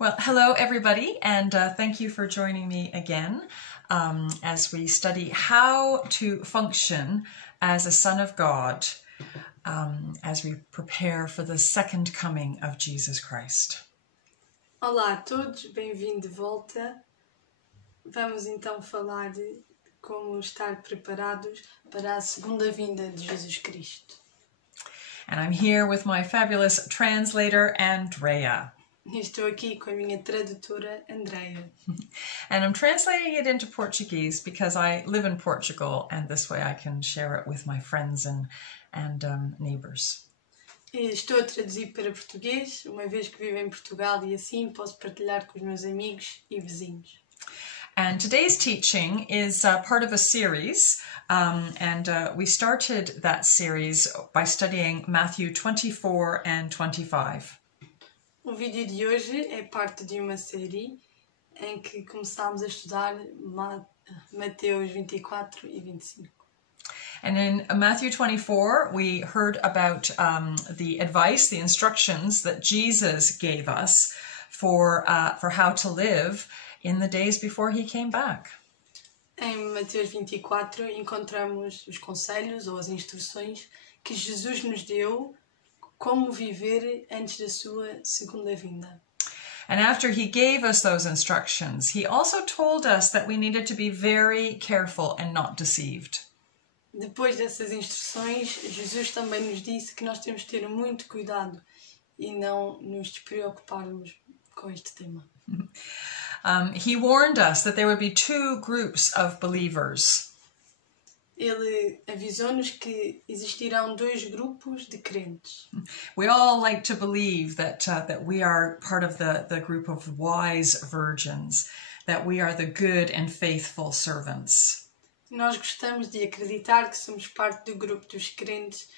Well, hello everybody, and thank you for joining me again as we study how to function as a son of God as we prepare for the second coming of Jesus Christ. Olá a todos, bem-vindo de volta. Vamos então falar de como estar preparados para a segunda vinda de Jesus Cristo. And I'm here with my fabulous translator, Andrea. Estou aqui com a minha tradutora, Andrea. And I'm translating it into Portuguese because I live in Portugal, and this way I can share it with my friends and neighbors. Estou a traduzir para português, uma vez que vivo em Portugal e assim posso partilhar com os meus amigos e vizinhos. And today's teaching is part of a series, we started that series by studying Matthew 24 and 25. O vídeo de hoje é parte de uma série em que começámos a estudar Mateus 24 e 25. And in Matthew 24, we heard about the advice, the instructions that Jesus gave us for how to live in the days before he came back. Em Mateus 24 encontramos os conselhos ou as instruções que Jesus nos deu como viver antes da sua segunda vinda. And after he gave us those instructions, he also told us that we needed to be very careful and not deceived. Depois dessas instruções, Jesus também nos disse que nós temos que ter muito cuidado e não nos despreocuparmos com este tema. He warned us that there would be two groups of believers. Ele avisou-nos que existirão dois grupos de crentes. We all like to believe that we are part of the group of wise virgins, that we are the good and faithful servants. Nós gostamos de acreditar que somos parte do grupo dos crentes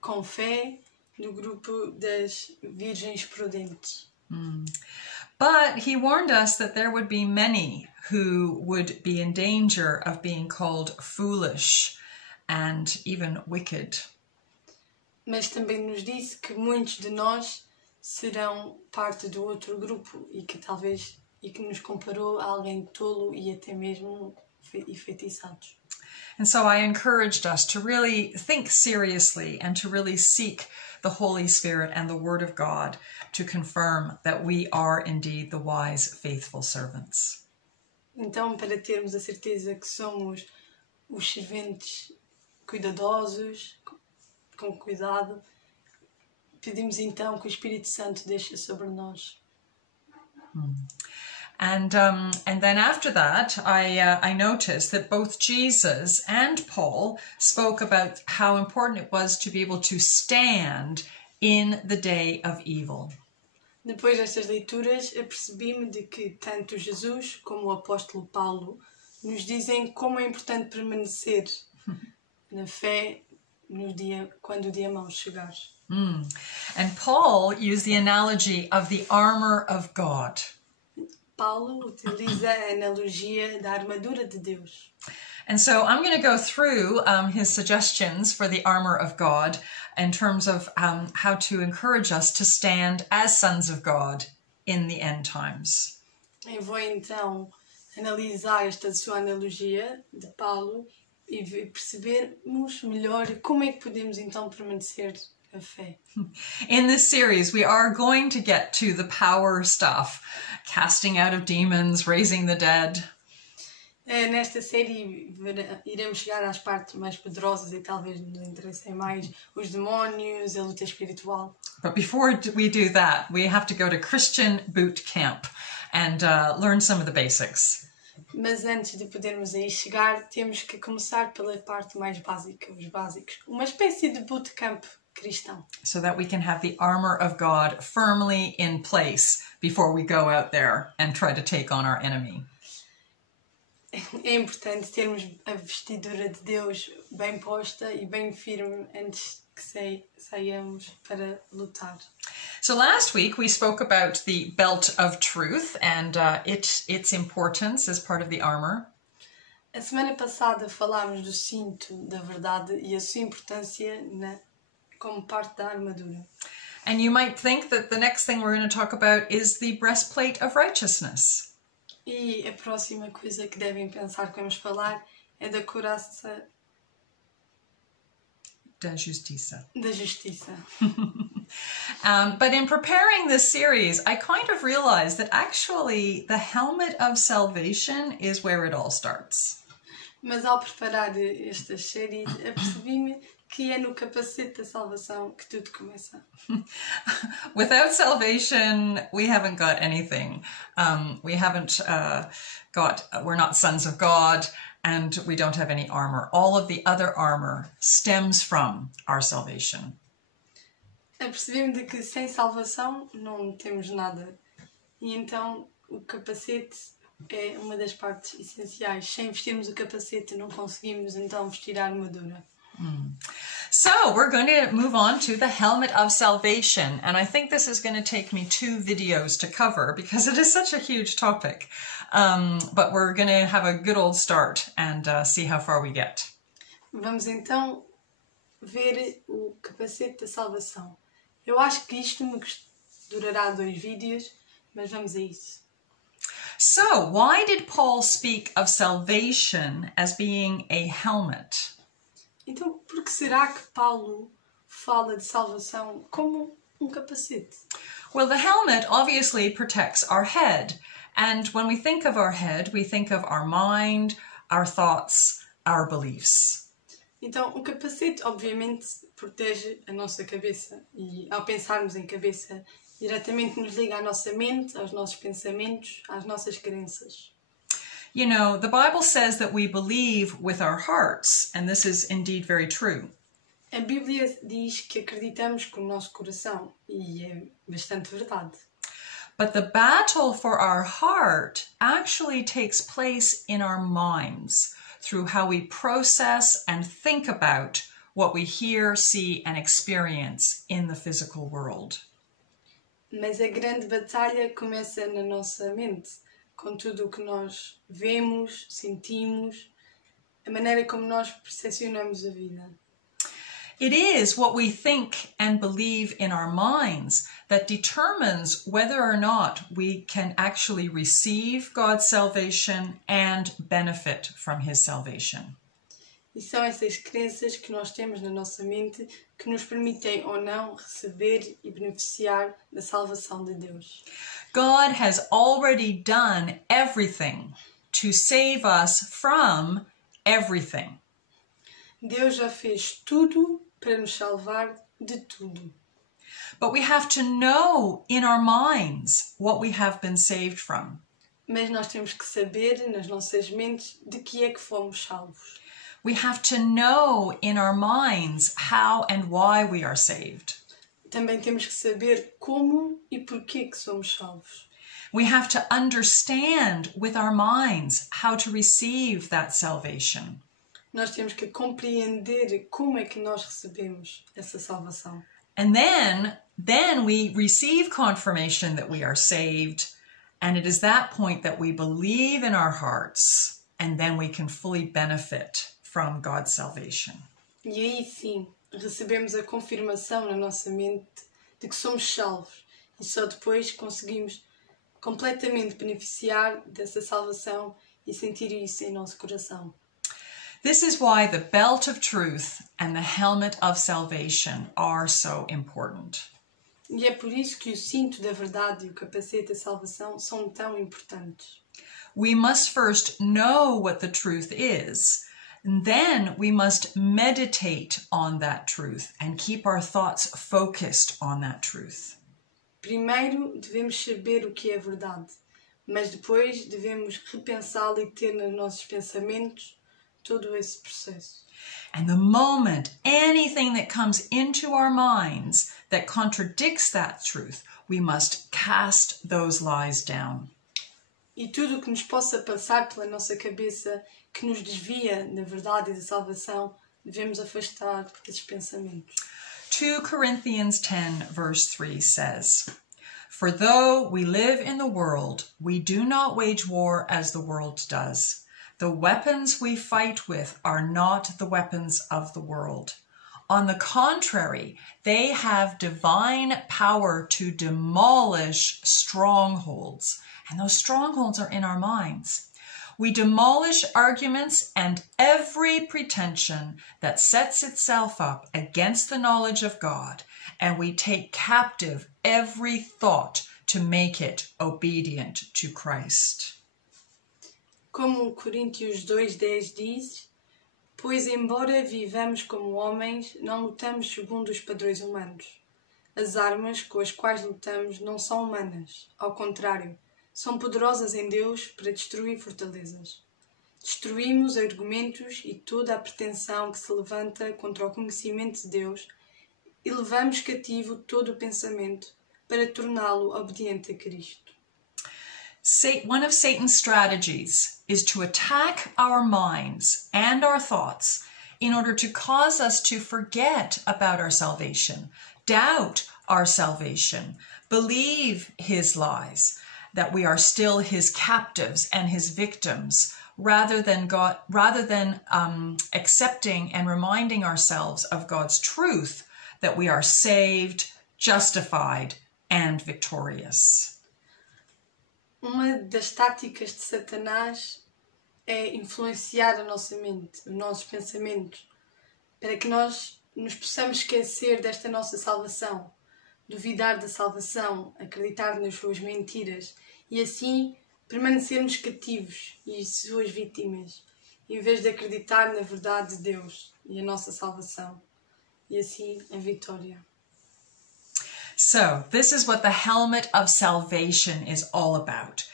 com fé, do grupo das virgens prudentes. But he warned us that there would be many who would be in danger of being called foolish and even wicked. Mas também nos disse que muitos de nós serão parte do outro grupo e que nos comparou a alguém tolo e até mesmo enfeitiçados. And so I encouraged us to really think seriously and to really seek the Holy Spirit and the Word of God to confirm that we are indeed the wise, faithful servants. Então, para termos a certeza que somos os serventes cuidadosos, com cuidado, pedimos então que o Espírito Santo deixe sobre nós. And then after that, I noticed that both Jesus and Paul spoke about how important it was to be able to stand in the day of evil. Depois destas leituras, apercebi-me de que tanto Jesus como o apóstolo Paulo nos dizem como é importante permanecer na fé quando o dia mau chegar. And Paul used the analogy of the armor of God. Paulo utiliza a analogia da armadura de Deus. And so I'm going to go through his suggestions for the armor of God in terms of how to encourage us to stand as sons of God in the end times. Eu vou então analisar esta sua analogia de Paulo e percebermos melhor como é que podemos então permanecer na fé. In this series, we are going to get to the power stuff, casting out of demons, raising the dead. Nesta série iremos chegar às partes mais poderosas e talvez nos interessem mais os demónios, a luta espiritual. But before we do that, we have to go to Christian boot camp and learn some of the basics. Mas antes de podermos aí chegar, temos que começar pela parte mais básica, os básicos. Uma espécie de bootcamp cristão. So that we can have the armor of God firmly in place before we go out there and try to take on our enemy. É importante termos a vestidura de Deus bem posta e bem firme antes que saiamos para lutar. So last week we spoke about the belt of truth and its importance as part of the armor. A semana passada falámos do cinto da verdade e a sua importância como parte da armadura. And you might think that the next thing we're going to talk about is the breastplate of righteousness. E a próxima coisa que devem pensar que vamos falar é da couraça Da justiça. da justiça. But in preparing this series, I kind of realized that actually the helmet of salvation is where it all starts. Mas ao preparar estas séries, apercebi-me que é no capacete da salvação que tudo começa. Without salvation, we haven't got anything. We haven't we're not sons of God, and we don't have any armor. All of the other armor stems from our salvation. Apercebi-me de que sem salvação não temos nada. E então o capacete é uma das partes essenciais. Sem vestirmos o capacete não conseguimos então vestir a armadura. So we're going to move on to the helmet of salvation. And I think this is going to take me 2 videos to cover because it is such a huge topic. But we're going to have a good old start and see how far we get. Vamos então ver o capacete da salvação. Eu acho que isto me durará 2 vídeos, mas vamos a isso. So why did Paul speak of salvation as being a helmet? Então, por que será que Paulo fala de salvação como capacete? Well, the helmet obviously protects our head. And when we think of our head, we think of our mind, our thoughts, our beliefs. Então, o capacete, obviamente, protege a nossa cabeça. E ao pensarmos em cabeça, diretamente nos liga à nossa mente, aos nossos pensamentos, às nossas crenças. You know, the Bible says that we believe with our hearts, and this is indeed very true. A Bíblia diz que acreditamos com o nosso coração, e é bastante verdade. But the battle for our heart actually takes place in our minds through how we process and think about what we hear, see, and experience in the physical world. Mas a grande batalha começa na nossa mente, com tudo o que nós vemos, sentimos, a maneira como nós percepcionamos a vida. It is what we think and believe in our minds that determines whether or not we can actually receive God's salvation and benefit from His salvation. E são essas crenças que nós temos na nossa mente que nos permitem ou não receber e beneficiar da salvação de Deus. God has already done everything to save us from everything. Deus já fez tudo para nos salvar de tudo. But we have to know in our minds what we have been saved from. Mas nós temos que saber nas nossas mentes de que é que fomos salvos. We have to know in our minds how and why we are saved. Também temos que saber como e porquê que somos salvos. We have to understand with our minds how to receive that salvation. Nós temos que compreender como é que nós recebemos essa salvação. And then we receive confirmation that we are saved, and it is that point that we believe in our hearts, and then we can fully benefit from God's salvation. E aí sim, recebemos a confirmação na nossa mente de que somos salvos e só depois conseguimos completamente beneficiar dessa salvação e sentir isso em nosso coração. This is why the belt of truth and the helmet of salvation are so important. E é por isso que o cinto da verdade e o capacete da salvação são tão importantes. We must first know what the truth is, and then we must meditate on that truth and keep our thoughts focused on that truth. Primeiro devemos saber o que é verdade, mas depois devemos repensá-lo e ter nos nossos pensamentos todo esse processo. And the moment anything that comes into our minds that contradicts that truth, we must cast those lies down. E tudo o que nos possa passar pela nossa cabeça que nos desvia da verdade e da salvação, devemos afastar esses pensamentos. 2 Corinthians 10 verse 3 says, "For though we live in the world, we do not wage war as the world does. The weapons we fight with are not the weapons of the world. On the contrary, they have divine power to demolish strongholds. And those strongholds are in our minds. We demolish arguments and every pretension that sets itself up against the knowledge of God, and we take captive every thought to make it obedient to Christ. Como Coríntios 2:10 diz, pois embora vivamos como homens, não lutamos segundo os padrões humanos. As armas com as quais lutamos não são humanas, ao contrário, são poderosas em Deus para destruir fortalezas. Destruímos argumentos e toda a pretensão que se levanta contra o conhecimento de Deus e levamos cativo todo o pensamento para torná-lo obediente a Cristo. One of Satan's strategies is to attack our minds and our thoughts in order to cause us to forget about our salvation, doubt our salvation, believe his lies, that we are still his captives and his victims, rather than accepting and reminding ourselves of God's truth, that we are saved, justified, and victorious. Uma das táticas de Satanás é influenciar a nossa mente, os nossos pensamentos, para que nós nos possamos esquecer desta nossa salvação, duvidar da salvação, acreditar nas suas mentiras e assim permanecermos cativos e suas vítimas, em vez de acreditar na verdade de Deus e a nossa salvação, e assim a vitória. So, this is what the helmet of salvation is all about.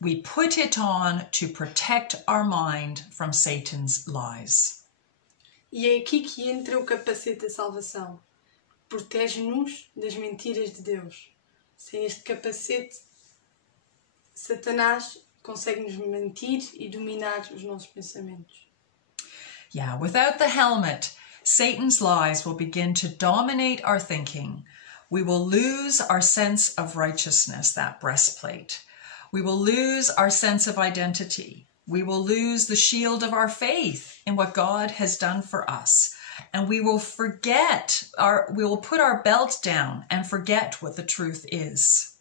We put it on to protect our mind from Satan's lies. E é aqui que entra o capacete da salvação. Protege-nos das mentiras de Deus. Sem este capacete, Satanás consegue nos mentir e dominar os nossos pensamentos. Yeah, without the helmet, Satan's lies will begin to dominate our thinking. We will lose our sense of righteousness, that breastplate. We will lose our sense of identity. We will lose the shield of our faith in what God has done for us. And we will put our belt down and forget what the truth is.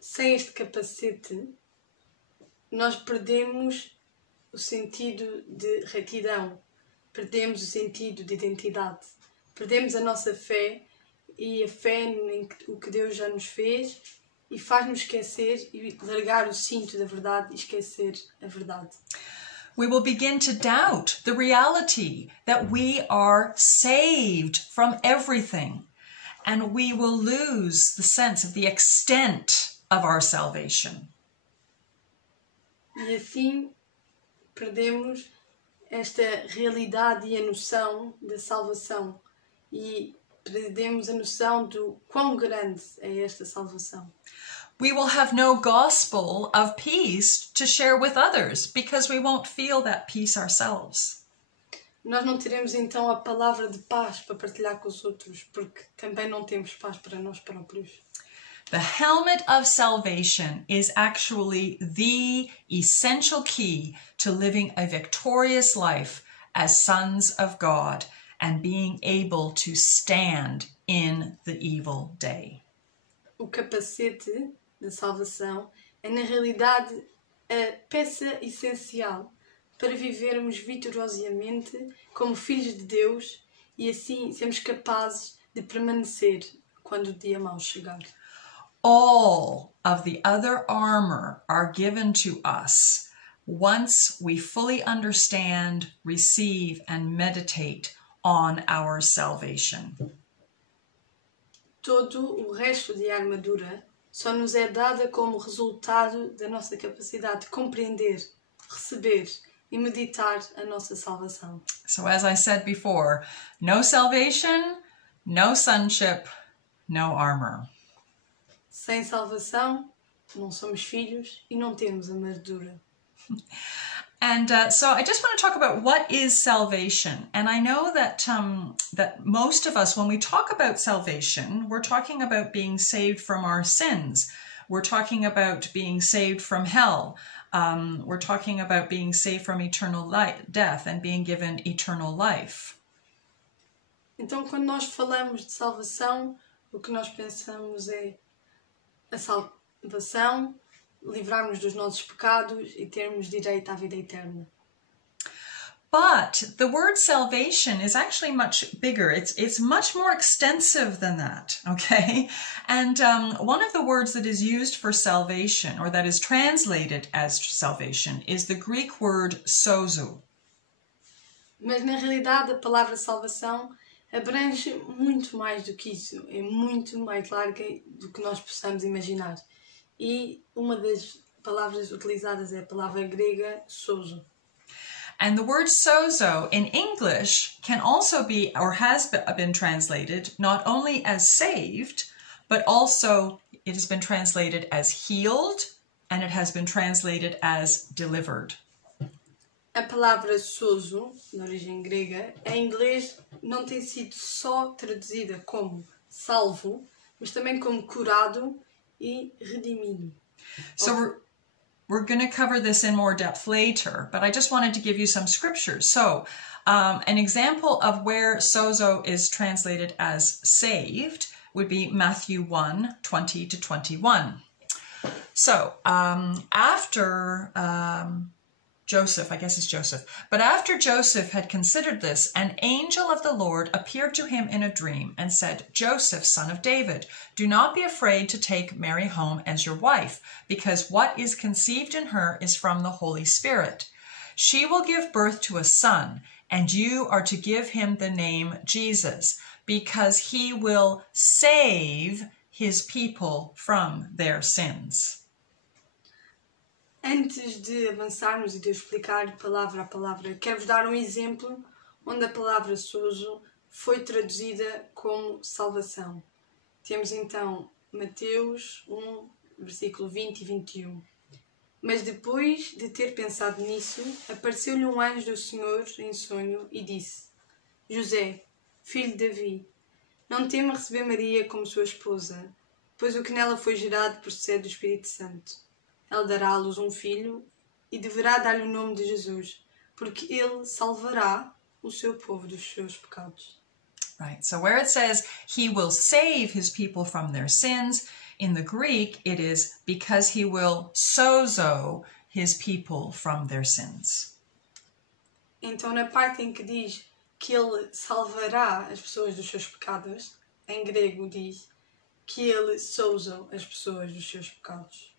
Sem este capacete, nós perdemos o sentido de retidão, perdemos o sentido de identidade, perdemos a nossa fé e a fé em o que Deus já nos fez e faz-nos esquecer e largar o cinto da verdade e esquecer a verdade. We will begin to doubt the reality that we are saved from everything, and we will lose the sense of the extent of our salvation. E assim perdemos esta realidade e a noção da salvação e perdemos a noção do quão grande é esta salvação. We will have no gospel of peace to share with others because we won't feel that peace ourselves. Nós não teremos então a palavra de paz para partilhar com os outros, porque também não temos paz para nós próprios. The helmet of salvation is actually the essential key to living a victorious life as sons of God and being able to stand in the evil day. O capacete da salvação é, na realidade, a peça essencial para vivermos vitoriosamente como filhos de Deus e assim sermos capazes de permanecer quando o dia mau chegar. All of the other armor are given to us once we fully understand, receive, and meditate on our salvation. Todo o resto de armadura só nos é dada como resultado da nossa capacidade de compreender, receber e meditar a nossa salvação. So as I said before, no salvation, no sonship, no armor. Sem salvação, não somos filhos e não temos armadura. And so I just want to talk about what is salvation. And I know that that most of us, when we talk about salvation, we're talking about being saved from our sins. We're talking about being saved from hell. We're talking about being saved from eternal death and being given eternal life. Então, quando nós falamos de salvação, o que nós pensamos é a salvação, livrarmos dos nossos pecados e termos direito à vida eterna. But the word salvation is actually much bigger. It's much more extensive than that, okay? And one of the words that is used for salvation, or that is translated as salvation, is the Greek word sozo. Mas na realidade a palavra salvação abrange muito mais do que isso. É muito mais larga do que nós possamos imaginar. E uma das palavras utilizadas é a palavra grega sozo. And the word sozo in English can also be, or has been translated, not only as saved, but also it has been translated as healed, and it has been translated as delivered. A palavra sozo, na origem grega, em inglês não tem sido só traduzida como salvo, mas também como curado e redimido. So we're going to cover this in more depth later, but I just wanted to give you some scriptures. So an example of where sozo is translated as saved would be Matthew 1, 20 to 21. So after Joseph, I guess it's Joseph, but after Joseph had considered this, an angel of the Lord appeared to him in a dream and said, Joseph, son of David, do not be afraid to take Mary home as your wife, because what is conceived in her is from the Holy Spirit. She will give birth to a son, and you are to give him the name Jesus, because he will save his people from their sins. Antes de avançarmos e de eu explicar palavra a palavra, quero-vos dar um exemplo onde a palavra sozo foi traduzida como salvação. Temos então Mateus 1, versículo 20 e 21. Mas depois de ter pensado nisso, apareceu-lhe um anjo do Senhor em sonho e disse: José, filho de Davi, não tema receber Maria como sua esposa, pois o que nela foi gerado procede do Espírito Santo. Ela dará à luz um filho e deverá dar-lhe o nome de Jesus, porque ele salvará o seu povo dos seus pecados. Right, so where it says he will save his people from their sins, in the Greek it is because he will sozo his people from their sins. Então, na parte em que diz que ele salvará as pessoas dos seus pecados, em grego diz que ele sozo as pessoas dos seus pecados.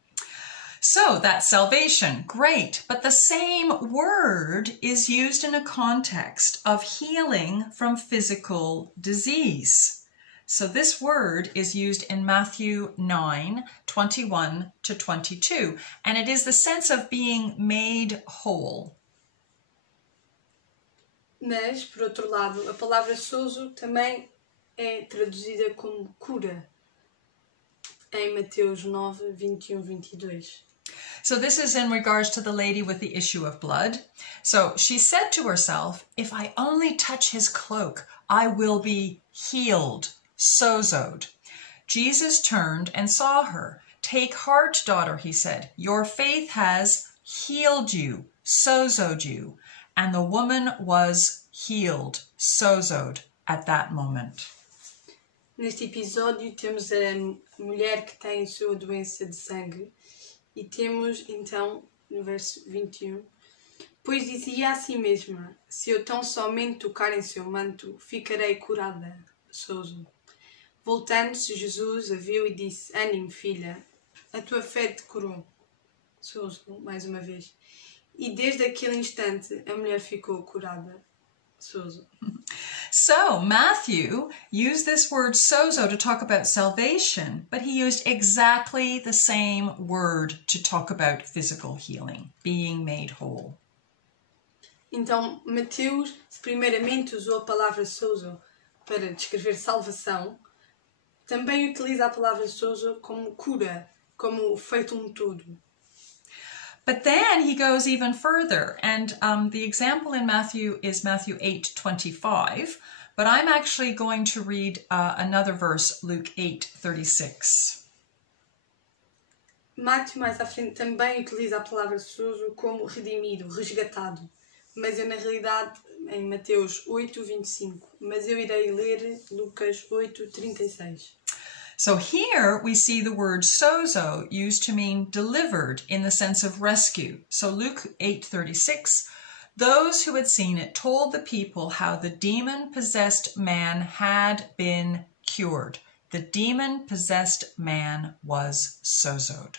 So that's salvation. Great. But the same word is used in a context of healing from physical disease. So this word is used in Matthew 9, 21 to 22. And it is the sense of being made whole. Mas, por outro lado, a palavra sozo também é traduzida como cura em Mateus 9, 21, 22. So this is in regards to the lady with the issue of blood. So she said to herself, if I only touch his cloak, I will be healed, sozoed. Jesus turned and saw her. Take heart, daughter, he said. Your faith has healed you, sozoed you. And the woman was healed, sozoed at that moment. Neste episódio temos a mulher que tem sua doença de sangue. E temos, então, no verso 21, pois dizia a si mesma, se eu tão somente tocar em seu manto, ficarei curada. Sozo. Voltando-se, Jesus a viu e disse, ânimo, filha, a tua fé te curou. Sozo, mais uma vez. E desde aquele instante, a mulher ficou curada. Sozo. So Matthew used this word sozo to talk about salvation, but he used exactly the same word to talk about physical healing, being made whole. Então, Mateus, primeiramente, usou a palavra sozo para descrever salvação. Também utiliza a palavra sozo como cura, como feito todo. But then he goes even further, and the example in Matthew is Matthew 8:25, but I'm actually going to read another verse, Luke 8:36. Mateus, mais à frente, também utiliza a palavra sozo como redimido, resgatado. mas eu na realidade, em Mateus 8:25, mas eu irei ler Lucas 8:36. So here we see the word sozo used to mean delivered in the sense of rescue. So Luke 8:36, those who had seen it told the people how the demon-possessed man had been cured. The demon-possessed man was sozoed.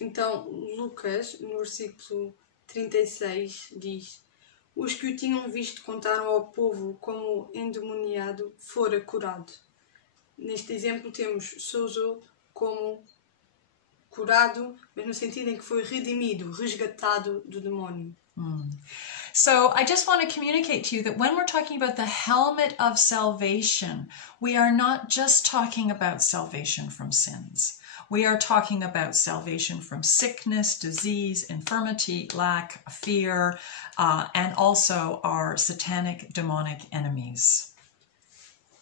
Então, Lucas, no versículo 36, diz: os que o tinham visto contaram ao povo como o endemoniado fora curado. Neste exemplo temos sozo como curado, mas no sentido em que foi redimido, resgatado do demónio. So I just want to communicate to you that when we're talking about the helmet of salvation, we are not just talking about salvation from sins. We are talking about salvation from sickness, disease, infirmity, lack, fear, and also our satanic, demonic enemies.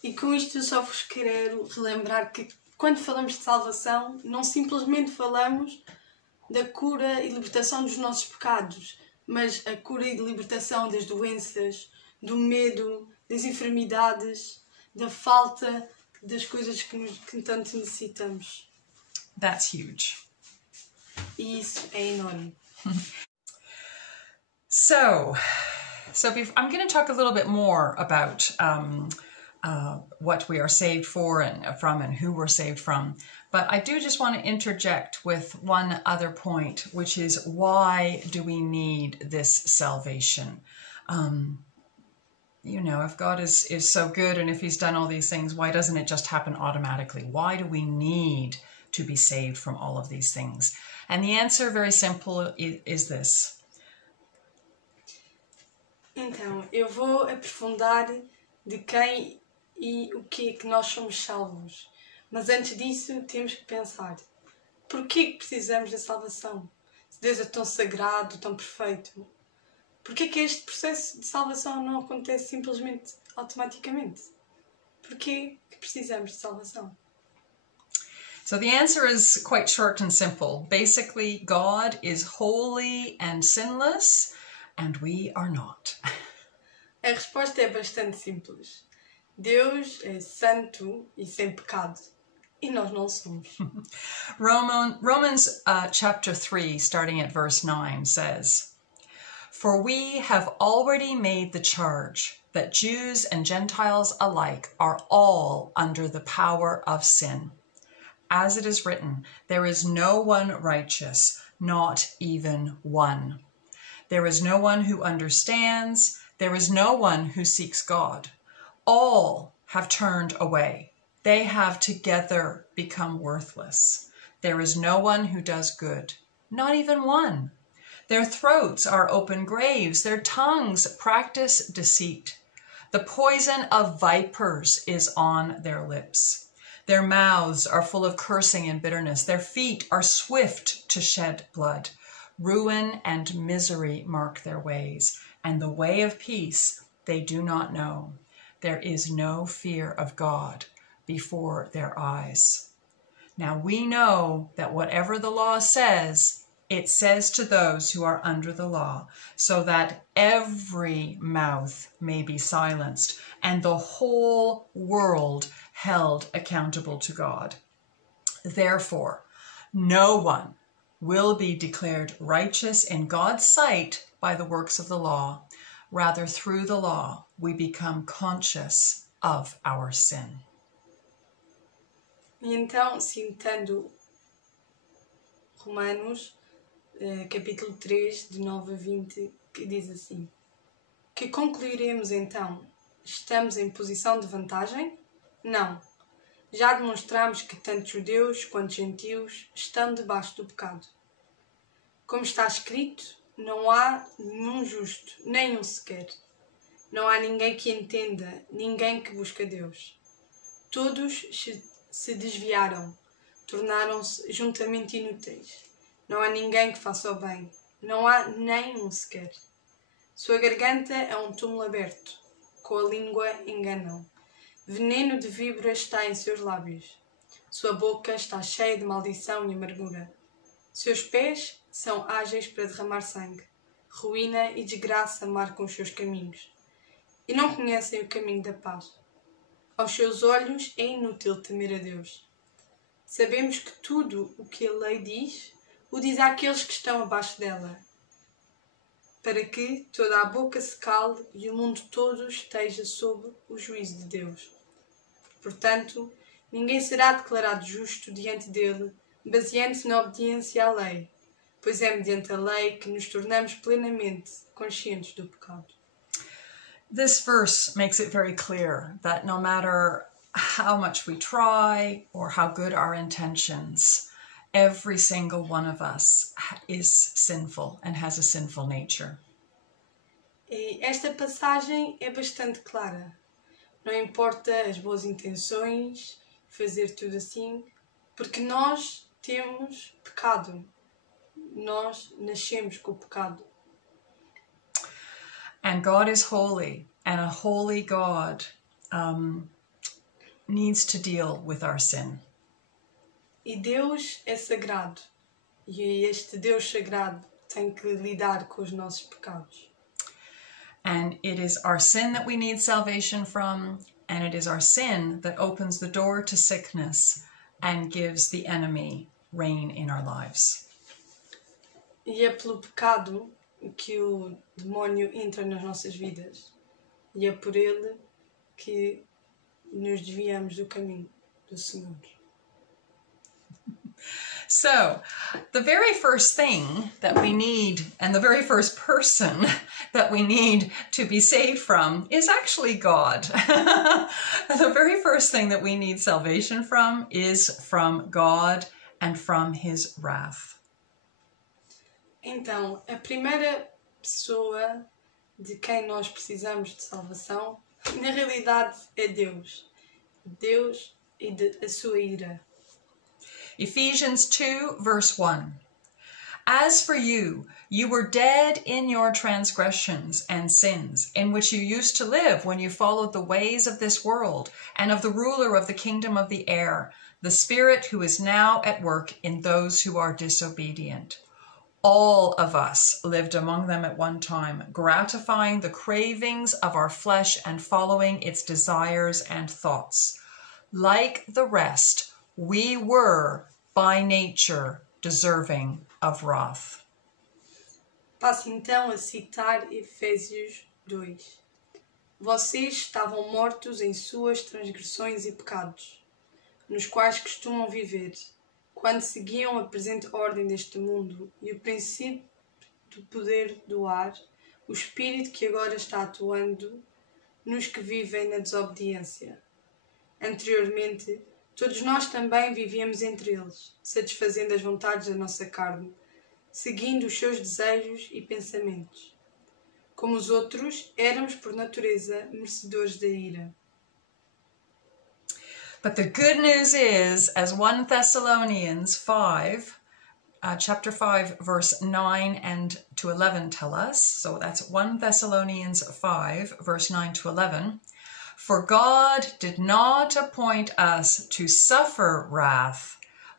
E com isto eu só vos quero relembrar que quando falamos de salvação, não simplesmente falamos da cura e libertação dos nossos pecados, mas a cura e libertação das doenças, do medo, das enfermidades, da falta das coisas que tanto necessitamos. That's huge. E isso é enorme. So I'm going to talk a little bit more about what we are saved for and from and who we're saved from. But I do just want to interject with one other point, which is why do we need this salvation? You know, if God is so good and if he's done all these things, why doesn't it just happen automatically? Why do we need to be saved from all of these things? And the answer, very simple, is this. Então, eu vou aprofundar de quem e o que é que nós somos salvos. Mas antes disso, temos que pensar: porquê que precisamos da salvação? Se Deus é tão sagrado, tão perfeito, porquê que este processo de salvação não acontece simplesmente automaticamente? Porquê que precisamos de salvação? So the answer is quite short and simple. Basically, God is holy and sinless, and we are not. A resposta é bastante simples. Deus é santo e sem pecado. E nós não somos. Romans chapter 3, starting at verse 9, says, "For we have already made the charge that Jews and Gentiles alike are all under the power of sin. As it is written, there is no one righteous, not even one. There is no one who understands, there is no one who seeks God. All have turned away. They have together become worthless. There is no one who does good, not even one. Their throats are open graves. Their tongues practice deceit. The poison of vipers is on their lips. Their mouths are full of cursing and bitterness. Their feet are swift to shed blood. Ruin and misery mark their ways, and the way of peace they do not know. There is no fear of God before their eyes." Now we know that whatever the law says, it says to those who are under the law, so that every mouth may be silenced and the whole world held accountable to God. Therefore, no one will be declared righteous in God's sight by the works of the law. Rather, through the law, we become conscious of our sin. E então, citando Romanos, capítulo 3, de 9 a 20, que diz assim: que concluiremos então? Estamos em posição de vantagem? Não. Já demonstramos que tanto judeus quanto gentios estão debaixo do pecado. Como está escrito, não há nenhum justo, nem um sequer. Não há ninguém que entenda, ninguém que busca Deus. Todos se desviaram, tornaram-se juntamente inúteis. Não há ninguém que faça o bem, não há nem um sequer. Sua garganta é um túmulo aberto, com a língua enganam. Veneno de víbora está em seus lábios. Sua boca está cheia de maldição e amargura. Seus pés são ágeis para derramar sangue. ruína e desgraça marcam os seus caminhos, e não conhecem o caminho da paz. Aos seus olhos é inútil temer a Deus. Sabemos que tudo o que a lei diz, o diz àqueles que estão abaixo dela, para que toda a boca se cale e o mundo todo esteja sob o juízo de Deus. Portanto, ninguém será declarado justo diante dele, baseando-se na obediência à lei, pois é mediante a lei que nos tornamos plenamente conscientes do pecado. This verse makes it very clear that no matter how much we try or how good our intentions, every single one of us is sinful and has a sinful nature. E esta passagem é bastante clara. Não importa as boas intenções, fazer tudo assim, porque nós temos pecado. Nós nascemos com o pecado. And God is holy, and a holy God needs to deal with our sin. E Deus é sagrado. E este Deus sagrado tem que lidar com os nossos pecados. And it is our sin that we need salvation from, and it is our sin that opens the door to sickness and gives the enemy reign in our lives. E é pelo pecado que o demónio entra nas nossas vidas. E é por ele que nos desviamos do caminho do Senhor. So, the very first thing that we need, and the very first person that we need to be saved from, is actually God. The very first thing that we need salvation from is from God and from His wrath. Então, a primeira pessoa de quem nós precisamos de salvação, na realidade, é Deus. Deus e a sua ira. Ephesians 2, verse 1. As for you, you were dead in your transgressions and sins, in which you used to live when you followed the ways of this world and of the ruler of the kingdom of the air, the Spirit who is now at work in those who are disobedient. All of us lived among them at one time, gratifying the cravings of our flesh and following its desires and thoughts. Like the rest, we were, by nature, deserving of wrath. Passo então a citar Efésios 2. Vocês estavam mortos em suas transgressões e pecados, nos quais costumam viver, quando seguiam a presente ordem deste mundo e o princípio do poder do ar, o espírito que agora está atuando nos que vivem na desobediência. Anteriormente, todos nós também vivíamos entre eles, satisfazendo as vontades da nossa carne, seguindo os seus desejos e pensamentos. Como os outros, éramos por natureza merecedores da ira. But the good news is, as 1 Thessalonians 5, chapter 5, verse 9 and to 11 tell us, so that's 1 Thessalonians 5, verse 9 to 11, for God did not appoint us to suffer wrath,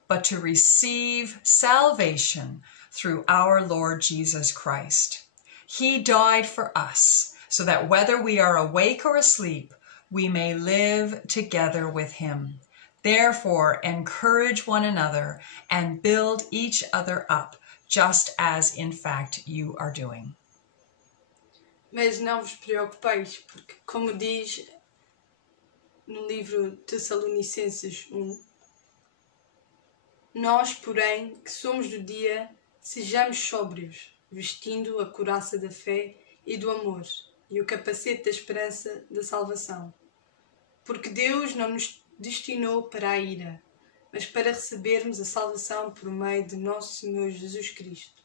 but to receive salvation through our Lord Jesus Christ. He died for us, so that whether we are awake or asleep, we may live together with him. Therefore, encourage one another and build each other up, just as in fact you are doing. Mas não vos preocupeis, porque como diz no livro Tessalonicenses 1, nós, porém, que somos do dia, sejamos sóbrios, vestindo a couraça da fé e do amor e o capacete da esperança da salvação. Porque Deus não nos destinou para a ira, mas para recebermos a salvação por meio de nosso Senhor Jesus Cristo.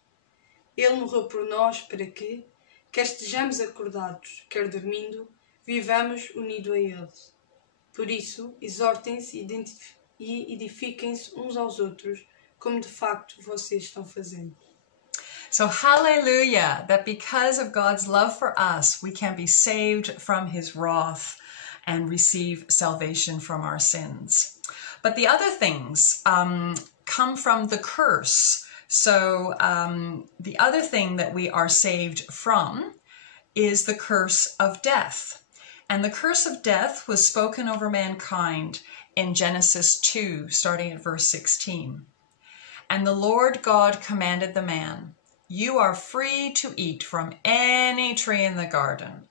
Ele morreu por nós para que, quer estejamos acordados, quer dormindo, vivamos unidos a Ele. Por isso, exortem-se e edifiquem-se uns aos outros, como de facto vocês estão fazendo. So hallelujah, that because of God's love for us, we can be saved from his wrath and receive salvation from our sins. But the other things come from the curse So the other thing that we are saved from is the curse of death. And the curse of death was spoken over mankind in Genesis 2, starting at verse 16. And the Lord God commanded the man, "You are free to eat from any tree in the garden,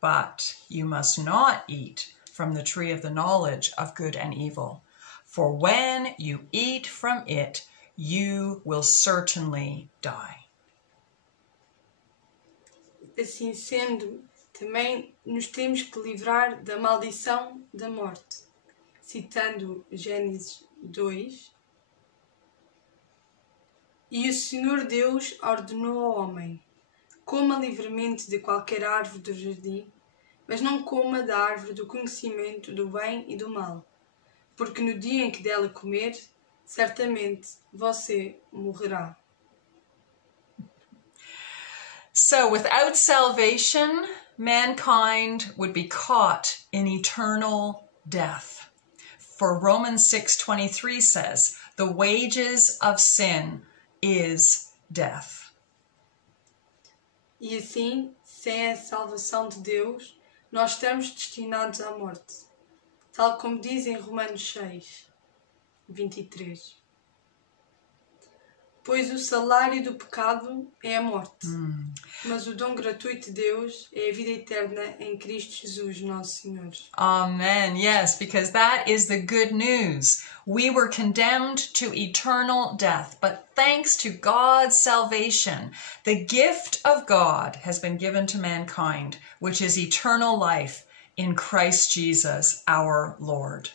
but you must not eat from the tree of the knowledge of good and evil. For when you eat from it, you will certainly die." Assim sendo, também nos temos que livrar da maldição da morte. Citando Gênesis 2. E o Senhor Deus ordenou ao homem: coma livremente de qualquer árvore do jardim, mas não coma da árvore do conhecimento do bem e do mal, porque no dia em que dela comer, certamente você morrerá. So without salvation, mankind would be caught in eternal death. For Romans 6:23 says, "The wages of sin is death." E assim, sem a salvação de Deus, nós estamos destinados à morte, tal como diz em Romanos 6:23. Pois o salário do pecado é a morte, mas o dom gratuito de Deus é a vida eterna em Cristo Jesus, nosso Senhor. Amen. Yes, because that is the good news. We were condemned to eternal death, but thanks to God's salvation, the gift of God has been given to mankind, which is eternal life in Christ Jesus, our Lord.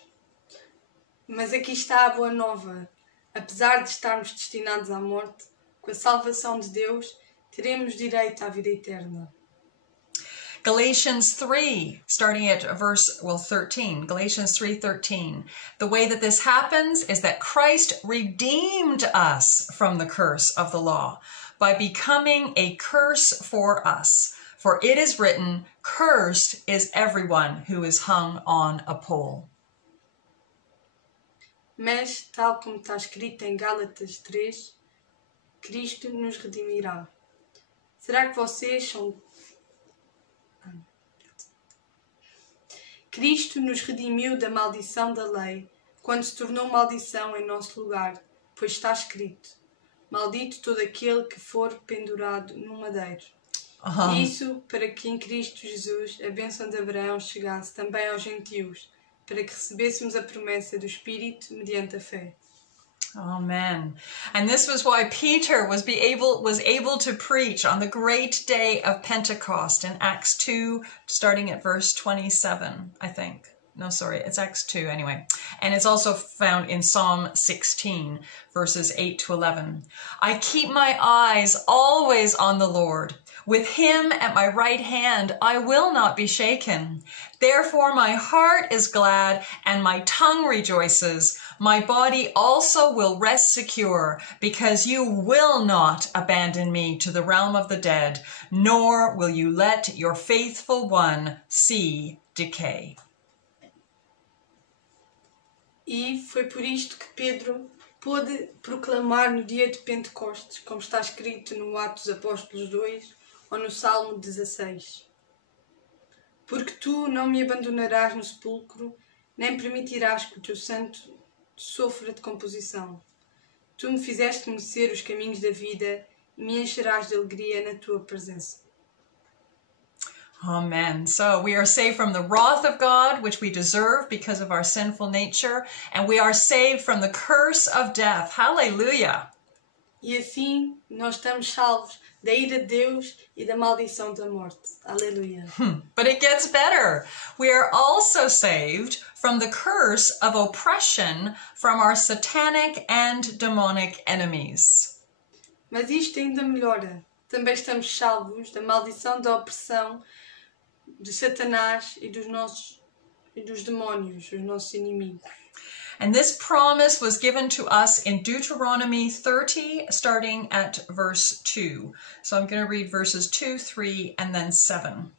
Mas aqui está a boa nova. Apesar de estarmos destinados à morte, com a salvação de Deus, teremos direito à vida eterna. Galatians 3, starting at verse 13, Galatians 3:13. The way that this happens is that Christ redeemed us from the curse of the law by becoming a curse for us. For it is written, "Cursed is everyone who is hung on a pole." Mas, tal como está escrito em Gálatas 3, Cristo nos redimirá. Será que vocês são... Cristo nos redimiu da maldição da lei, quando se tornou maldição em nosso lugar, pois está escrito: "Maldito todo aquele que for pendurado no madeiro." Isso para que em Cristo Jesus a bênção de Abraão chegasse também aos gentios, para que recebêssemos a promessa do Espírito mediante a fé. Amen. And this was why Peter was able to preach on the great day of Pentecost in Acts 2, starting at verse 27, I think. No, sorry, it's Acts 2 anyway. And it's also found in Psalm 16, verses 8 to 11. "I keep my eyes always on the Lord. With him at my right hand, I will not be shaken. Therefore my heart is glad and my tongue rejoices. My body also will rest secure, because you will not abandon me to the realm of the dead, nor will you let your faithful one see decay." E foi por isto que Pedro pôde proclamar no dia de Pentecostes, como está escrito no Atos dos Apóstolos 2 ou no Salmo 16. "Porque tu não me abandonarás no sepulcro, nem permitirás que o teu santo sofra decomposição. Tu me fizeste conhecer os caminhos da vida e me encherás de alegria na tua presença." Amen. So we are saved from the wrath of God, which we deserve because of our sinful nature, and we are saved from the curse of death. Hallelujah. E assim nós estamos salvos da ira de Deus e da maldição da morte. Aleluia. But it gets better. We are also saved from the curse of oppression from our satanic and demonic enemies. Mas isto ainda melhora. Também estamos salvos da maldição da opressão de Satanás e dos demónios, os nossos inimigos. And this promise was given to us in Deuteronomy 30, starting at verse 2. So I'm going to read verses 2, 3, and then 7.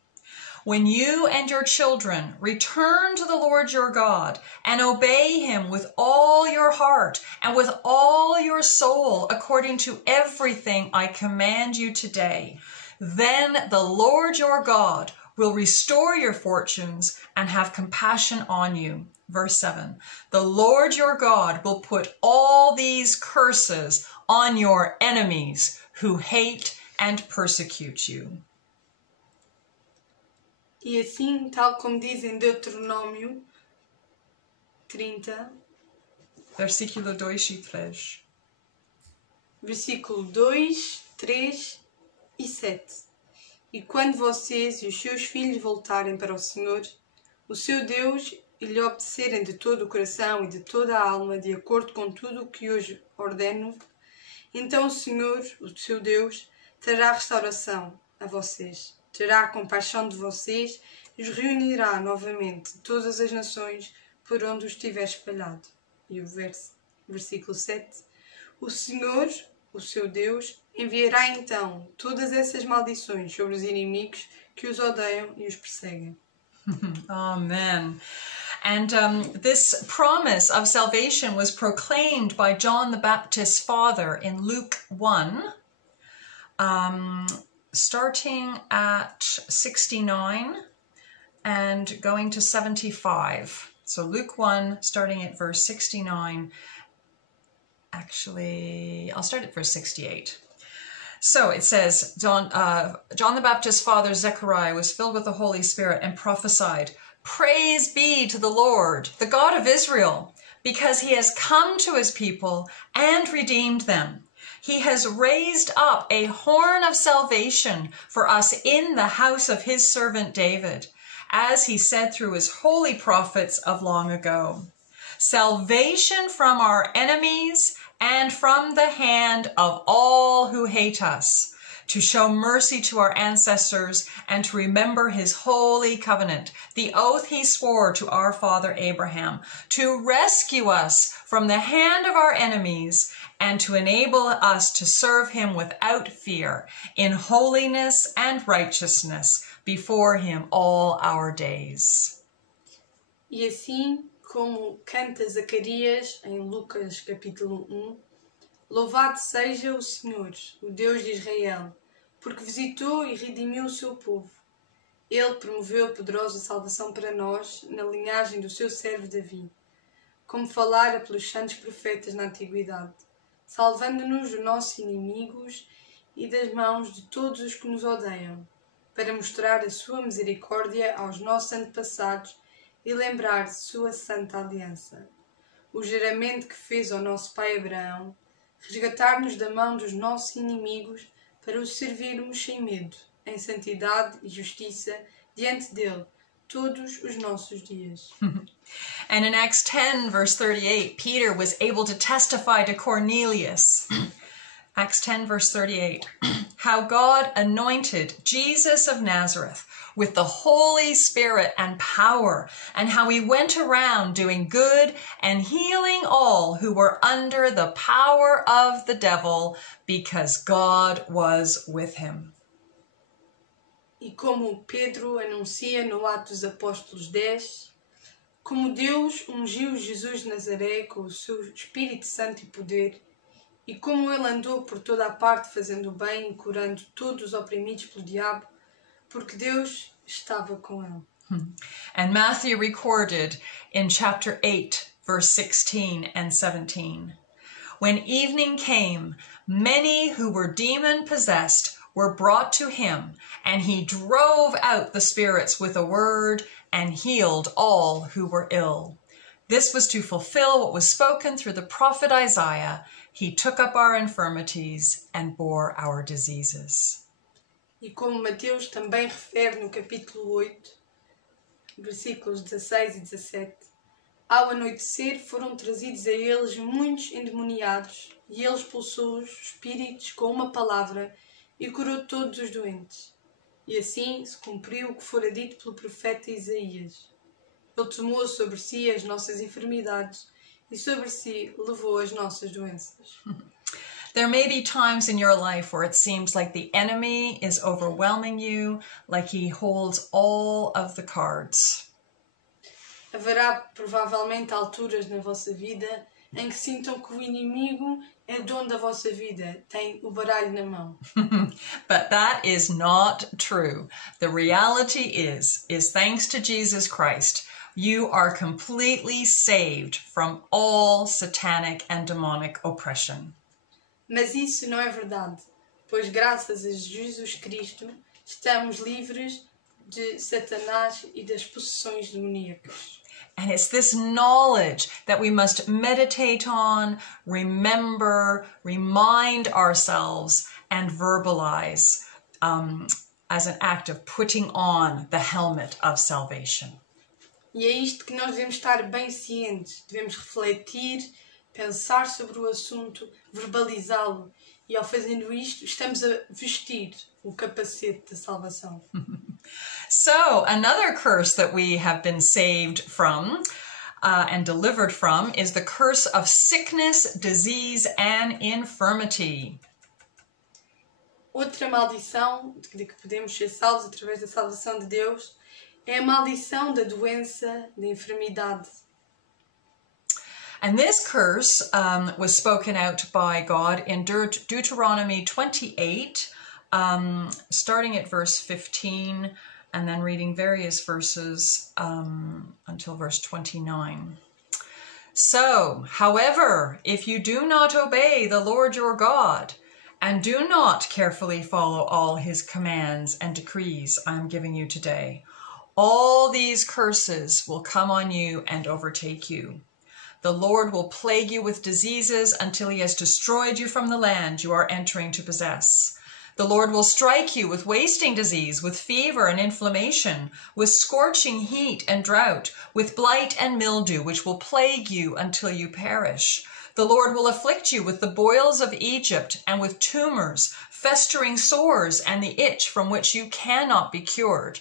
When you and your children return to the Lord your God and obey him with all your heart and with all your soul, according to everything I command you today, then the Lord your God will restore your fortunes and have compassion on you. Verse 7, the Lord your God will put all these curses on your enemies who hate and persecute you. E assim, tal como diz em Deuteronômio 30, Versículo 2 e 3. versículo 2, 3 e 7. E quando vocês e os seus filhos voltarem para o Senhor, o seu Deus, e lhe obedecerem de todo o coração e de toda a alma, de acordo com tudo o que hoje ordeno, então o Senhor, o seu Deus, trará restauração a vocês, terá compaixão de vocês e os reunirá novamente de todas as nações por onde os tiver espalhado. E o versículo 7. O Senhor, o seu Deus, enviará então todas essas maldições sobre os inimigos que os odeiam e os perseguem. Amen. And this promise of salvation was proclaimed by John the Baptist's father in Luke 1, starting at 69 and going to 75. So Luke 1, starting at verse 69. Actually, I'll start at verse 68. So it says, John the Baptist's father Zechariah was filled with the Holy Spirit and prophesied, "Praise be to the Lord, the God of Israel, because he has come to his people and redeemed them. He has raised up a horn of salvation for us in the house of his servant David, as he said through his holy prophets of long ago. Salvation from our enemies and from the hand of all who hate us, to show mercy to our ancestors and to remember his holy covenant, the oath he swore to our father Abraham, to rescue us from the hand of our enemies and to enable us to serve him without fear, in holiness and righteousness before him all our days." E assim como canta Zacarias em Lucas capítulo 1, louvado seja o Senhor, o Deus de Israel, porque visitou e redimiu o seu povo. Ele promoveu a poderosa salvação para nós na linhagem do seu servo Davi, como falara pelos santos profetas na antiguidade, salvando-nos dos nossos inimigos e das mãos de todos os que nos odeiam, para mostrar a sua misericórdia aos nossos antepassados e lembrar de sua santa aliança. O juramento que fez ao nosso pai Abraão, resgatar-nos da mão dos nossos inimigos para os servirmos sem medo, em santidade e justiça diante dele todos os nossos dias. And in Acts 10, verse 38, Peter was able to testify to Cornelius. Acts 10, verse 38, how God anointed Jesus of Nazareth with the Holy Spirit and power, and how he went around doing good and healing all who were under the power of the devil, because God was with him. E como Pedro anuncia no Atos dos Apóstolos 10, como Deus ungiu Jesus de Nazaré com o seu Espírito Santo e poder, e como ele andou por toda a parte fazendo o bem e curando todos os oprimidos pelo diabo, porque Deus estava com ele. And Matthew recorded in chapter 8, verse 16 and 17, when evening came, many who were demon-possessed were brought to him, and he drove out the spirits with a word and healed all who were ill. This was to fulfill what was spoken through the prophet Isaiah. He took up our infirmities and bore our diseases. E como Mateus também refere no capítulo 8, versículos 16 e 17, ao anoitecer foram trazidos a eles muitos endemoniados, e ele expulsou os espíritos com uma palavra e curou todos os doentes. E assim se cumpriu o que fora dito pelo profeta Isaías. Ele tomou sobre si as nossas enfermidades e sobre si levou as nossas doenças. There may be times in your life where it seems like the enemy is overwhelming you, like he holds all of the cards. Haverá provavelmente alturas na vossa vida em que sintam que o inimigo é o dono da vossa vida, tem o baralho na mão. But that is not true. The reality is thanks to Jesus Christ, you are completely saved from all satanic and demonic oppression. Mas isso não é verdade, pois graças a Jesus Cristo estamos livres de Satanás e das possessões demoníacas. And it's this knowledge that we must meditate on, remember, remind ourselves, and verbalize as an act of putting on the helmet of salvation. E é isto que nós devemos estar bem cientes, devemos refletir, pensar sobre o assunto, verbalizá-lo. E ao fazendo isto, estamos a vestir o capacete da salvação. So, another curse that we have been saved from and delivered from is the curse of sickness, disease, and infirmity. Outra maldição de que podemos ser salvos através da salvação de Deus é a maldição da doença, da enfermidade. And this curse was spoken out by God in Deuteronomy 28, starting at verse 15, and then reading various verses until verse 29. So, however, if you do not obey the Lord your God, and do not carefully follow all his commands and decrees I am giving you today, all these curses will come on you and overtake you. The Lord will plague you with diseases until he has destroyed you from the land you are entering to possess. The Lord will strike you with wasting disease, with fever and inflammation, with scorching heat and drought, with blight and mildew, which will plague you until you perish. The Lord will afflict you with the boils of Egypt and with tumors, festering sores, and the itch from which you cannot be cured.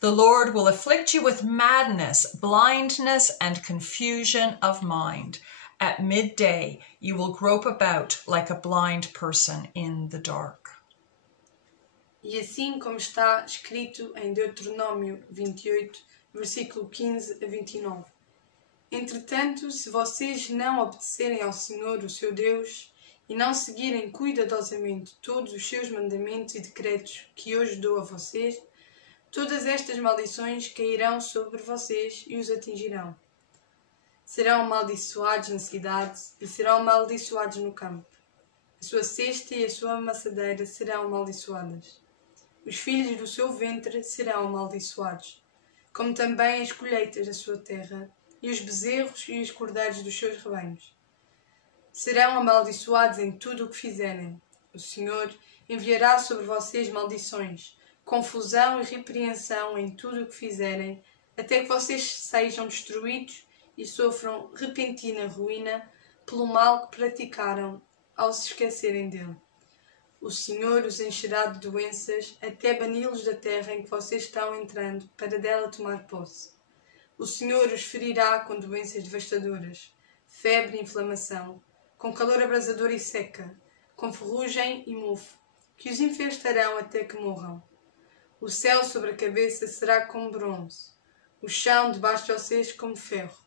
The Lord will afflict you with madness, blindness, and confusion of mind. At midday, you will grope about like a blind person in the dark. E assim como está escrito em Deuteronômio 28, versículo 15 a 29. Entretanto, se vocês não obedecerem ao Senhor, o seu Deus, e não seguirem cuidadosamente todos os seus mandamentos e decretos que hoje dou a vocês, todas estas maldições cairão sobre vocês e os atingirão. Serão amaldiçoados na cidade e serão amaldiçoados no campo. A sua cesta e a sua amassadeira serão amaldiçoadas. Os filhos do seu ventre serão amaldiçoados, como também as colheitas da sua terra, e os bezerros e os cordeiros dos seus rebanhos. Serão amaldiçoados em tudo o que fizerem. O Senhor enviará sobre vocês maldições, confusão e repreensão em tudo o que fizerem, até que vocês sejam destruídos e sofram repentina ruína pelo mal que praticaram ao se esquecerem dele. O Senhor os encherá de doenças até bani-los da terra em que vocês estão entrando para dela tomar posse. O Senhor os ferirá com doenças devastadoras, febre e inflamação, com calor abrasador e seca, com ferrugem e mofo, que os infestarão até que morram. O céu sobre a cabeça será como bronze, o chão debaixo de vocês como ferro.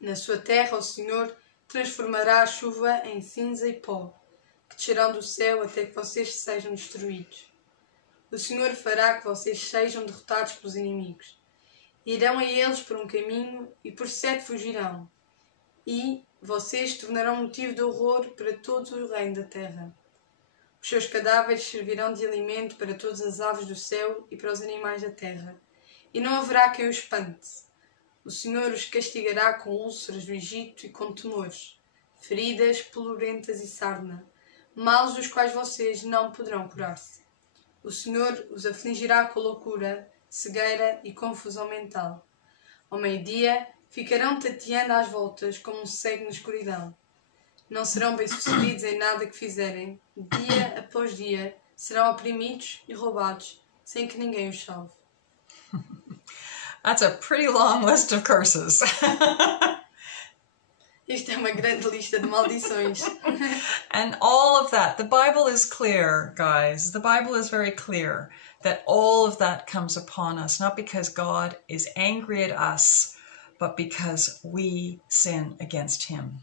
Na sua terra o Senhor transformará a chuva em cinza e pó, que descerão do céu até que vocês sejam destruídos. O Senhor fará que vocês sejam derrotados pelos inimigos. Irão a eles por um caminho e por 7 fugirão, e vocês tornarão motivo de horror para todo o reino da terra. Os seus cadáveres servirão de alimento para todas as aves do céu e para os animais da terra, e não haverá quem os espante. O Senhor os castigará com úlceras do Egito e com tumores, feridas polurentas e sarna, males dos quais vocês não poderão curar-se. O Senhor os afligirá com loucura, cegueira e confusão mental. Ao meio-dia ficarão tateando às voltas como um cego na escuridão. Não serão bem-sucedidos em nada que fizerem. Dia após dia serão oprimidos e roubados, sem que ninguém os salve. That's a pretty long list of curses. Isto é uma grande lista de maldições. And all of that, the Bible is clear, guys. The Bible is very clear that all of that comes upon us, not because God is angry at us, but because we sin against him.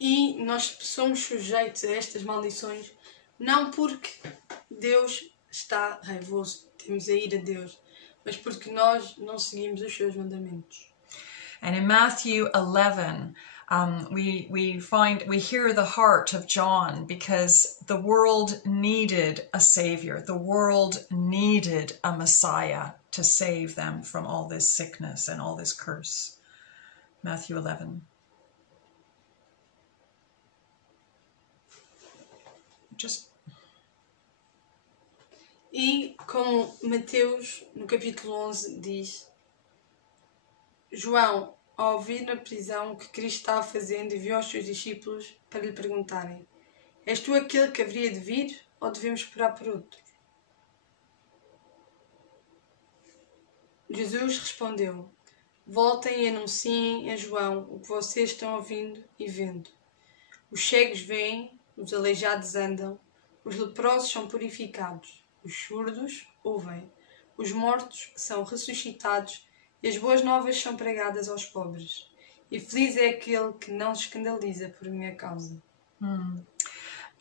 E nós somos sujeitos a estas maldições, não porque Deus está raivoso, temos a ira de Deus, mas porque nós não seguimos os seus mandamentos. And in Matthew 11, we hear the heart of John, because the world needed a savior. The world needed a Messiah to save them from all this sickness and all this curse. Matthew 11. E como Mateus, no capítulo 11, diz, João, ao ouvir na prisão o que Cristo estava fazendo, enviou aos seus discípulos para lhe perguntarem: És tu aquele que haveria de vir, ou devemos esperar por outro? Jesus respondeu: Voltem e anunciem a João o que vocês estão ouvindo e vendo. Os cegos veem, os aleijados andam, os leprosos são purificados, os surdos ouvem, os mortos são ressuscitados, e as boas novas são pregadas aos pobres. E feliz é aquele que não se escandaliza por minha causa.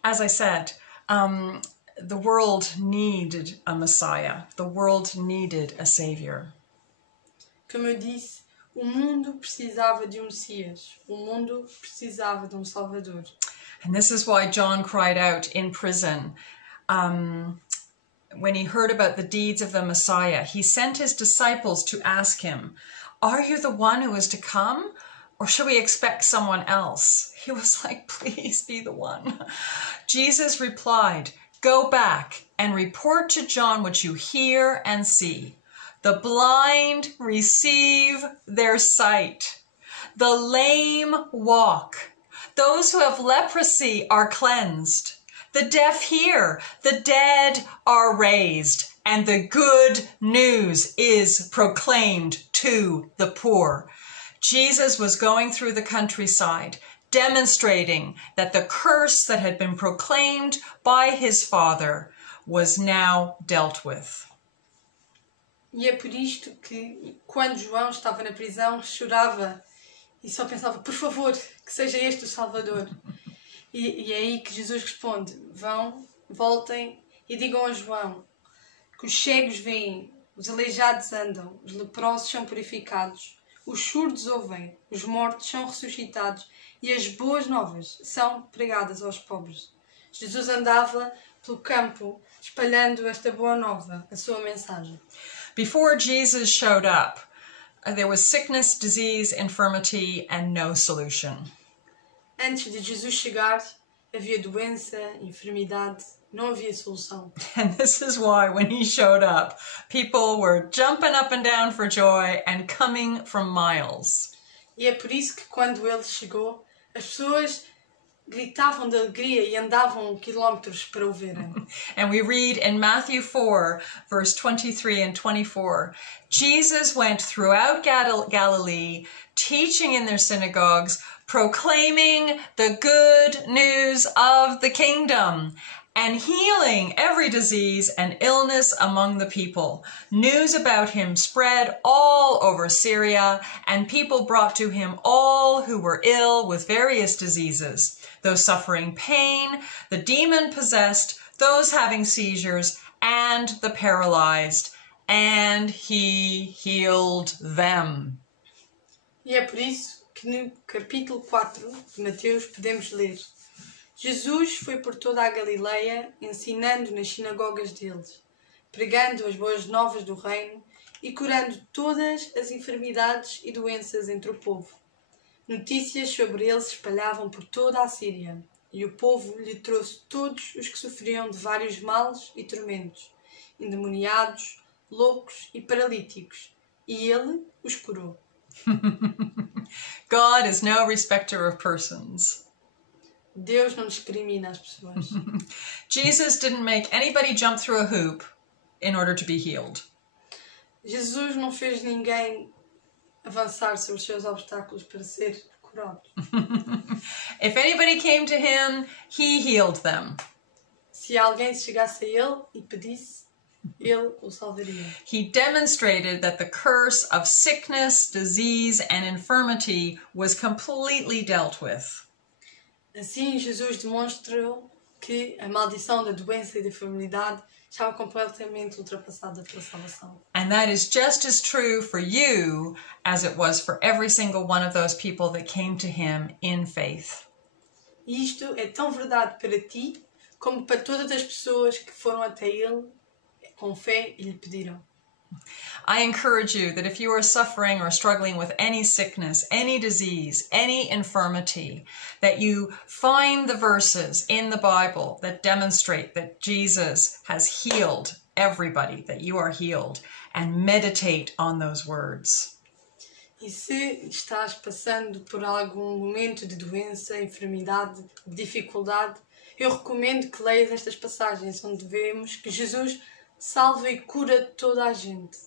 As I said, the world needed a Messiah. The world needed a Savior. Como eu disse, o mundo precisava de um Messias. O mundo precisava de um Salvador. And this is why John cried out in prison. When he heard about the deeds of the Messiah, he sent his disciples to ask him, "Are you the one who is to come? Or should we expect someone else?" He was like, "Please be the one." Jesus replied, "Go back and report to John what you hear and see. The blind receive their sight. The lame walk. Those who have leprosy are cleansed. The deaf hear, the dead are raised, and the good news is proclaimed to the poor." Jesus was going through the countryside, demonstrating that the curse that had been proclaimed by his Father was now dealt with. E é por isto que, quando João estava na prisão, chorava e só pensava: por favor, que seja este o Salvador. E é aí que Jesus responde: vão, voltem e digam a João que os cegos veem, os aleijados andam, os leprosos são purificados, os surdos ouvem, os mortos são ressuscitados e as boas novas são pregadas aos pobres. Jesus andava pelo campo espalhando esta boa nova, a sua mensagem. Before Jesus showed up, there was sickness, disease, infirmity, and no solution. Antes de Jesus chegar, havia doença, enfermidade, não havia solução. And this is why when he showed up, people were jumping up and down for joy and coming from miles. E é por isso que quando ele chegou, as pessoas gritavam de alegria e andavam quilómetros para o verem. And we read in Matthew 4, verse 23 and 24, Jesus went throughout Galilee, teaching in their synagogues, proclaiming the good news of the kingdom, and healing every disease and illness among the people. News about him spread all over Syria, and people brought to him all who were ill with various diseases, those suffering pain, the demon-possessed, those having seizures, and the paralyzed, and he healed them. E é por isso que no capítulo 4 de Mateus podemos ler: Jesus foi por toda a Galileia, ensinando nas sinagogas deles, pregando as boas novas do reino e curando todas as enfermidades e doenças entre o povo. Notícias sobre ele se espalhavam por toda a Síria, e o povo lhe trouxe todos os que sofriam de vários males e tormentos, endemoniados, loucos e paralíticos, e ele os curou. God is no respecter of persons. Deus não discrimina as pessoas. Jesus didn't make anybody jump through a hoop in order to be healed. Jesus não fez ninguém avançar sobre os seus obstáculos para ser curados. If anybody came to him, he healed them. Se alguém chegasse a ele e pedisse, ele o salvaria. He demonstrated that the curse of sickness, disease, and infirmity was completely dealt with. Assim, Jesus demonstrou que a maldição da doença e da enfermidade estava completamente ultrapassada pela salvação. And that is just as true for you as it was for every single one of those people that came to him in faith. E isto é tão verdade para ti como para todas as pessoas que foram até ele com fé e lhe pediram. I encourage you that if you are suffering or struggling with any sickness, any disease, any infirmity, that you find the verses in the Bible that demonstrate that Jesus has healed everybody, that you are healed, and meditate on those words. E se estás passando por algum momento de doença, enfermidade, dificuldade, eu recomendo que leias estas passagens onde vemos que Jesus salva e cura toda a gente.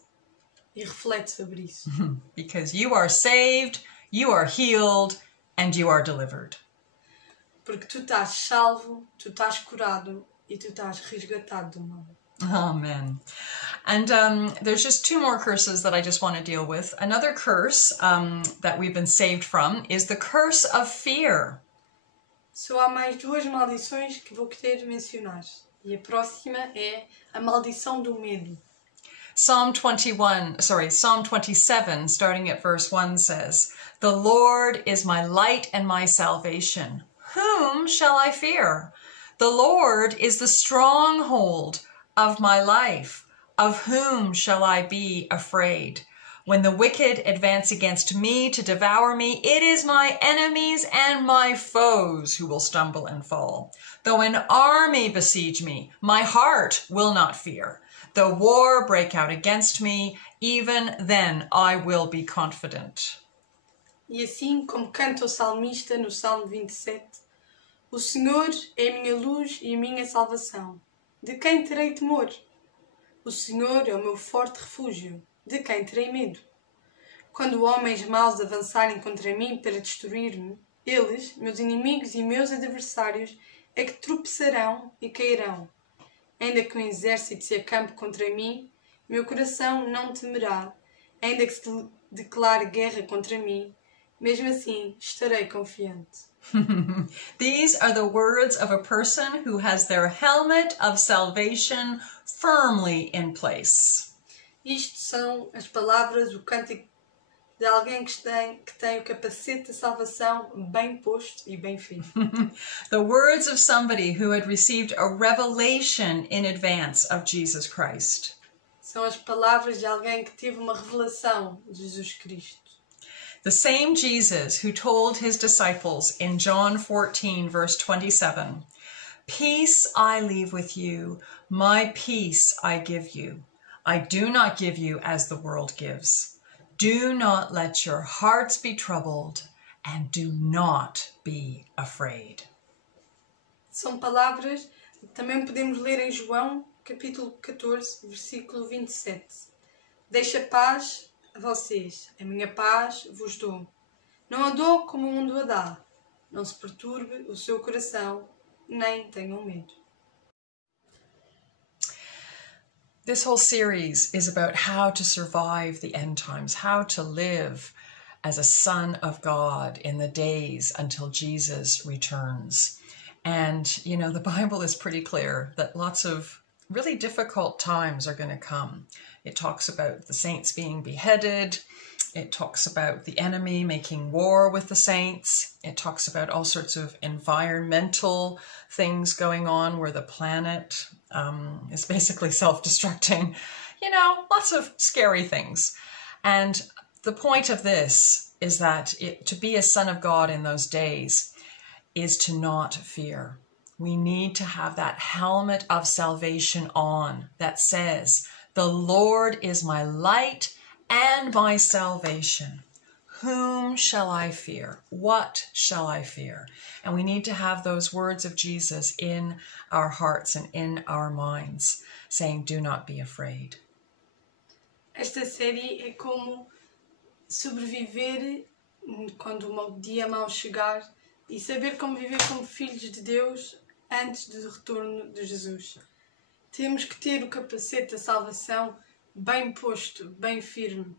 E reflete sobre isso. Because you are saved, you are healed, and you are delivered. Porque tu estás salvo, tu estás curado e tu estás resgatado do mal. Amen. And there's just two more curses that I just want to deal with. Another curse that we've been saved from is the curse of fear. Só há mais duas maldições que vou querer mencionar. E a próxima é a maldição do medo. Psalm 27, starting at verse 1 says, "The Lord is my light and my salvation. Whom shall I fear? The Lord is the stronghold of my life. Of whom shall I be afraid? When the wicked advance against me to devour me, it is my enemies and my foes who will stumble and fall. Though an army besiege me, my heart will not fear. Though war break out against me, even then I will be confident." E assim como canta o salmista no Salmo 27, o Senhor é a minha luz e a minha salvação. De quem terei temor? O Senhor é o meu forte refúgio. De quem terei medo? Quando homens maus avançarem contra mim para destruir-me, eles, meus inimigos e meus adversários, é que tropeçarão e cairão. Ainda que um exército se acampe contra mim, meu coração não temerá. Ainda que se declare guerra contra mim, mesmo assim estarei confiante. These are the words of a person who has their helmet of salvation firmly in place. Isto são as palavras, o cântico de alguém que tem o capacete de salvação bem posto e bem firme. The words of somebody who had received a revelation in advance of Jesus Christ. São as palavras de alguém que teve uma revelação de Jesus Cristo. The same Jesus who told his disciples in John 14, verse 27, "Peace I leave with you, my peace I give you. I do not give you as the world gives. Do not let your hearts be troubled, and do not be afraid." São palavras que também podemos ler em João, capítulo 14, versículo 27. Deixa paz a vocês, a minha paz vos dou. Não a dou como o mundo a dá. Não se perturbe o seu coração, nem tenham medo. This whole series is about how to survive the end times, how to live as a son of God in the days until Jesus returns. And, you know, the Bible is pretty clear that lots of really difficult times are going to come. It talks about the saints being beheaded. It talks about the enemy making war with the saints. It talks about all sorts of environmental things going on where the planet is basically self-destructing. You know, lots of scary things. And the point of this is that to be a son of God in those days is to not fear. We need to have that helmet of salvation on that says, "The Lord is my light and my salvation. Whom shall I fear? What shall I fear?" And we need to have those words of Jesus in our hearts and in our minds, saying, "Do not be afraid." Esta série é como sobreviver quando o dia mau chegar e saber como viver como filhos de Deus antes do retorno de Jesus. Temos que ter o capacete da salvação bem posto, bem firme,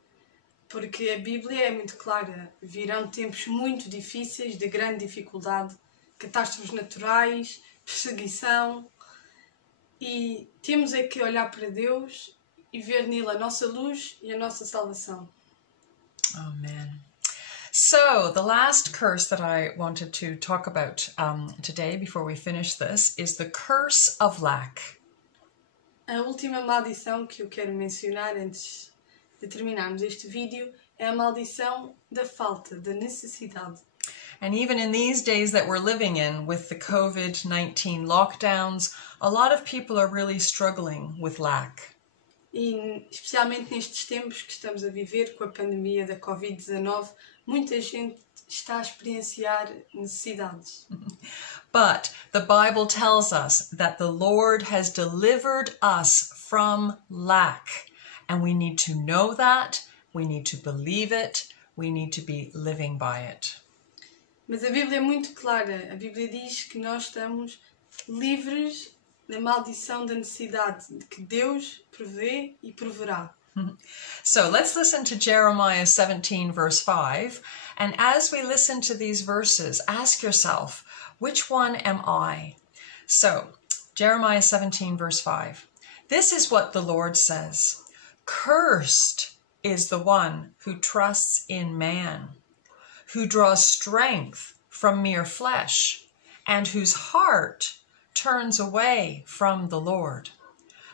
porque a Bíblia é muito clara. Virão tempos muito difíceis, de grande dificuldade, catástrofes naturais, perseguição, e temos é que olhar para Deus e ver nele a nossa luz e a nossa salvação. Amen. So, the last curse that I wanted to talk about today before we finish this is the curse of lack. A última maldição que eu quero mencionar antes de terminarmos este vídeo é a maldição da falta, da necessidade. And even in these days that we're living in with the COVID-19 lockdowns, a lot of people are really struggling with lack. E especialmente nestes tempos que estamos a viver com a pandemia da Covid-19, muita gente está a experienciar necessidades. But the Bible tells us that the Lord has delivered us from lack. And we need to know that, we need to believe it, we need to be living by it. Mas a Bíblia é muito clara. A Bíblia diz que nós estamos livres da maldição da necessidade, de que Deus prevê e proverá. So let's listen to Jeremiah 17 verse 5. And as we listen to these verses, ask yourself, which one am I? So, Jeremiah 17 verse 5. This is what the Lord says. Cursed is the one who trusts in man, who draws strength from mere flesh, and whose heart turns away from the Lord.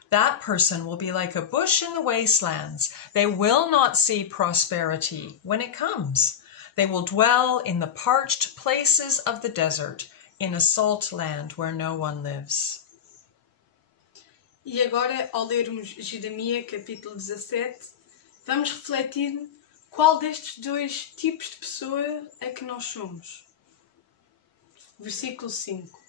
That person will be like a bush in the wastelands. They will not see prosperity when it comes. They will dwell in the parched places of the desert, in a salt land where no one lives. E agora, ao lermos Jeremias, capítulo 17, vamos refletir qual destes dois tipos de pessoa é que nós somos. Versículo 5.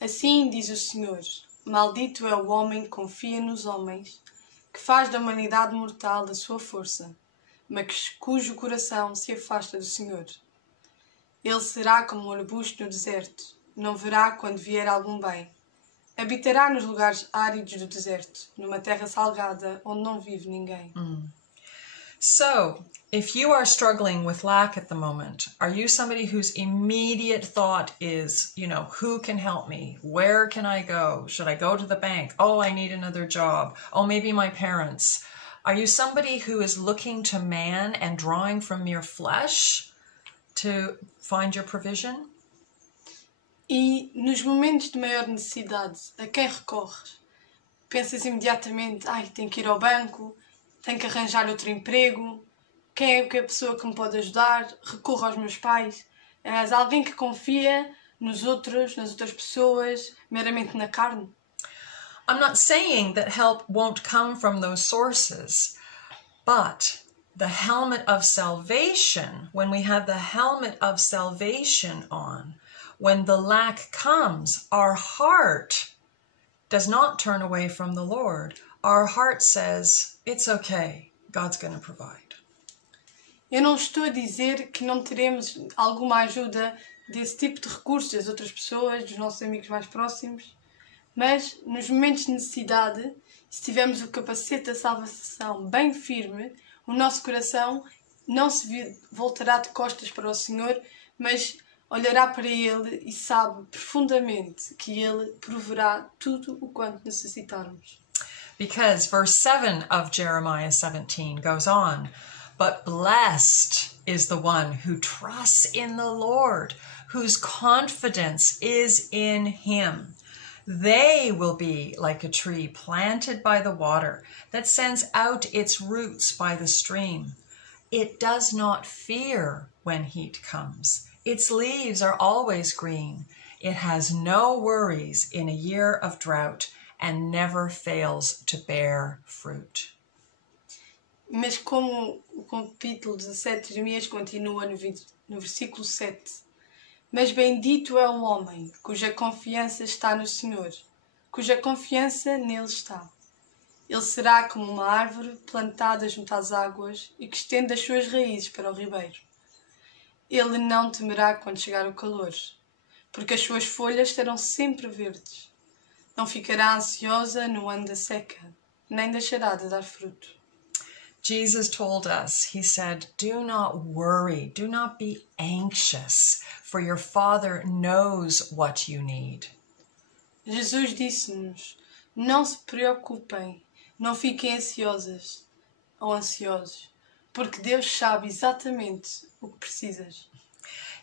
Assim diz o Senhor: maldito é o homem que confia nos homens, que faz da humanidade mortal a sua força, mas cujo coração se afasta do Senhor. Ele será como um arbusto no deserto, não verá quando vier algum bem. Habitará nos lugares áridos do deserto, numa terra salgada onde não vive ninguém. So, if you are struggling with lack at the moment, are you somebody whose immediate thought is, who can help me? Where can I go? Should I go to the bank? Oh, I need another job. Oh, maybe my parents. Are you somebody who is looking to man and drawing from mere flesh to find your provision? E nos momentos de maior necessidade, a quem recorres? Pensas imediatamente, tenho que ir ao banco, tenho que arranjar outro emprego, quem é a pessoa que me pode ajudar? Recorro aos meus pais. És alguém que confia nos outros, nas outras pessoas, meramente na carne? I'm not saying that help won't come from those sources, but the helmet of salvation, when we have the helmet of salvation on, when the lack comes, our heart does not turn away from the Lord. Our heart says, it's okay, God's going to provide. Eu não estou a dizer que não teremos alguma ajuda desse tipo de recursos das outras pessoas, dos nossos amigos mais próximos, mas nos momentos de necessidade, se tivermos o capacete da salvação bem firme, o nosso coração não se voltará de costas para o Senhor, mas olhará para Ele e sabe profundamente que Ele proverá tudo o quanto necessitarmos. Because verse 7 of Jeremiah 17 goes on, but blessed is the one who trusts in the Lord, whose confidence is in Him. They will be like a tree planted by the water that sends out its roots by the stream. It does not fear when heat comes. Its leaves are always green. It has no worries in a year of drought and never fails to bear fruit. Mas como o capítulo 17 de Jeremias continua no versículo 7. Mas bendito é o homem cuja confiança está no Senhor, cuja confiança nele está. Ele será como uma árvore plantada junto às águas e que estende as suas raízes para o ribeiro. Ele não temerá quando chegar o calor, porque as suas folhas estarão sempre verdes. Não ficará ansiosa no ano da seca, nem deixará de dar fruto. Jesus told us, he said, do not worry, do not be anxious, for your Father knows what you need. Jesus disse-nos, não se preocupem, não fiquem ansiosas ou ansiosos, porque Deus sabe exatamente o que precisas.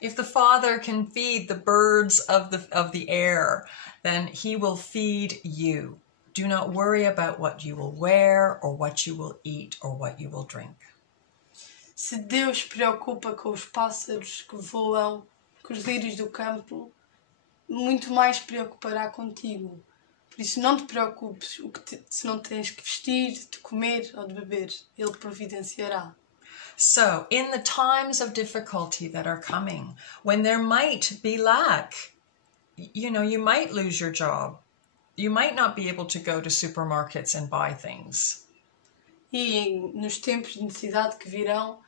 If the Father can feed the birds of the air, then he will feed you. Do not worry about what you will wear or what you will eat or what you will drink. Se Deus se preocupa com os pássaros que voam, com os lírios do campo, muito mais se preocupará contigo. Por isso não te preocupes se não tens que vestir, de comer ou de beber. Ele providenciará. So, in the times of difficulty that are coming, when there might be lack, you know, you might lose your job. You might not be able to go to supermarkets and buy things. E nos tempos de necessidade que virão,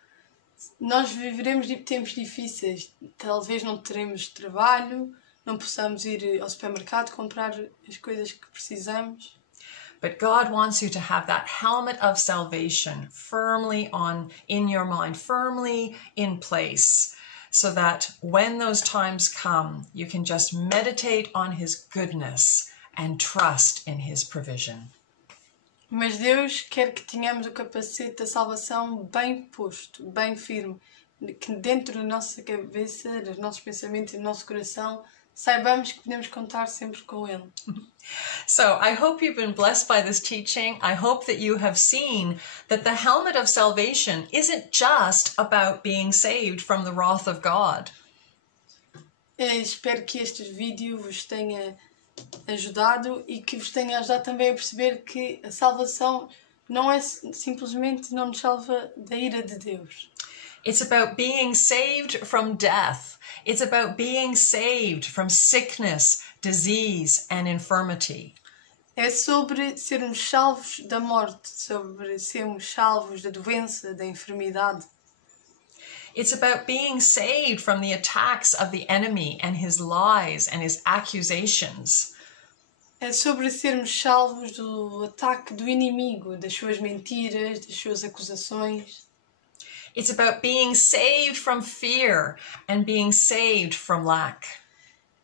nós viveremos tempos difíceis. Talvez não teremos trabalho, não possamos ir ao supermercado comprar as coisas que precisamos. But God wants you to have that helmet of salvation firmly in your mind, firmly in place, so that when those times come, you can just meditate on His goodness and trust in His provision. Mas Deus quer que tenhamos o capacete da salvação bem posto, bem firme, que dentro da nossa cabeça, dos nossos pensamentos e do nosso coração, saibamos que podemos contar sempre com Ele. So I hope you've been blessed by this teaching. I hope that you have seen that the helmet of salvation isn't just about being saved from the wrath of God. Espero que este vídeo vos tenha ajudado e que vos tenha ajudado também a perceber que a salvação não é simplesmente não nos salva da ira de Deus. It's about being saved from death. It's about being saved from sickness, disease, and infirmity. É sobre sermos salvos da morte, sobre sermos salvos da doença, da enfermidade. It's about being saved from the attacks of the enemy and his lies and his accusations. É sobre sermos salvos do ataque do inimigo, das suas mentiras, das suas acusações. It's about being saved from fear and being saved from lack.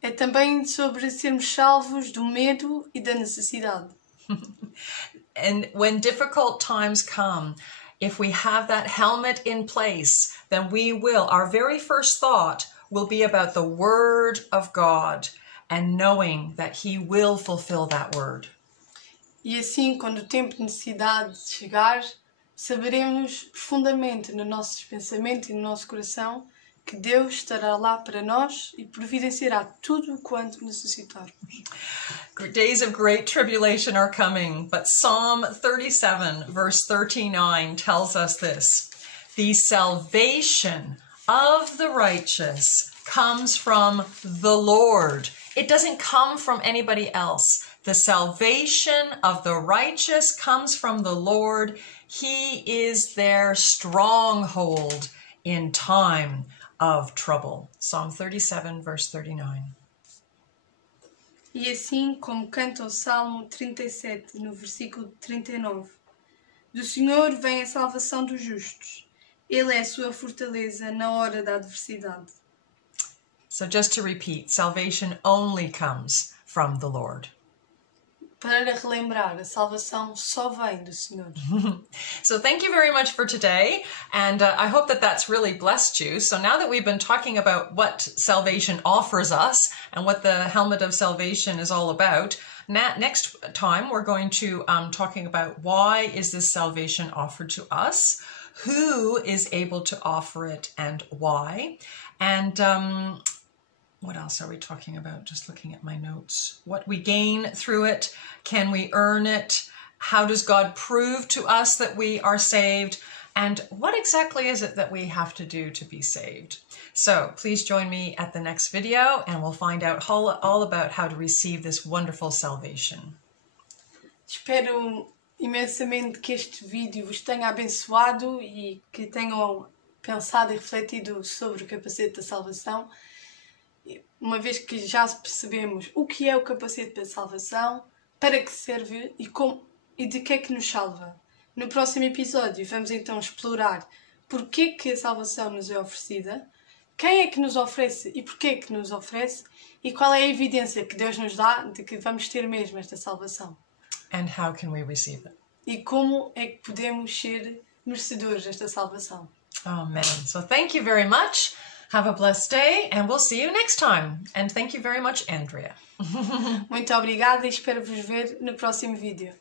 É também sobre sermos salvos do medo e da necessidade. And when difficult times come, if we have that helmet in place, then our very first thought will be about the Word of God and knowing that He will fulfill that Word. E assim, quando o tempo de necessidade chegar, saberemos profundamente no nosso pensamento e no nosso coração que Deus estará lá para nós e providenciará tudo quanto necessitarmos. Days of great tribulation are coming, but Psalm 37 verse 39 tells us this: the salvation of the righteous comes from the Lord. It doesn't come from anybody else. The salvation of the righteous comes from the Lord. He is their stronghold in time of trouble. Psalm 37, verse 39. E assim como canta o Salmo 37, no versículo 39. Do Senhor vem a salvação dos justos. Ele é a sua fortaleza na hora da adversidade. So just to repeat, salvation only comes from the Lord. Para relembrar, a salvação só vem do Senhor. So thank you very much for today, and I hope that that's really blessed you. So now that we've been talking about what salvation offers us and what the helmet of salvation is all about, next time we're going to talking about why is this salvation offered to us, who is able to offer it and why, and what else are we talking about? Just looking at my notes. What we gain through it. Can we earn it? How does God prove to us that we are saved? And what exactly is it that we have to do to be saved? So please join me at the next video and we'll find out all about how to receive this wonderful salvation. Espero imensamente que este vídeo vos tenha abençoado e que tenham pensado e refletido sobre o capacete da salvação, uma vez que já percebemos o que é o capacete da salvação, para que serve e de que é que nos salva. No próximo episódio vamos então explorar porque que a salvação nos é oferecida, quem é que nos oferece e porquê é que nos oferece, e qual é a evidência que Deus nos dá de que vamos ter mesmo esta salvação. And how can we receive it? E como é que podemos ser merecedores desta salvação. Amen. So thank you very much. Have a blessed day and we'll see you next time. And thank you very much, Andrea. Muito obrigada e espero vos ver no próximo vídeo.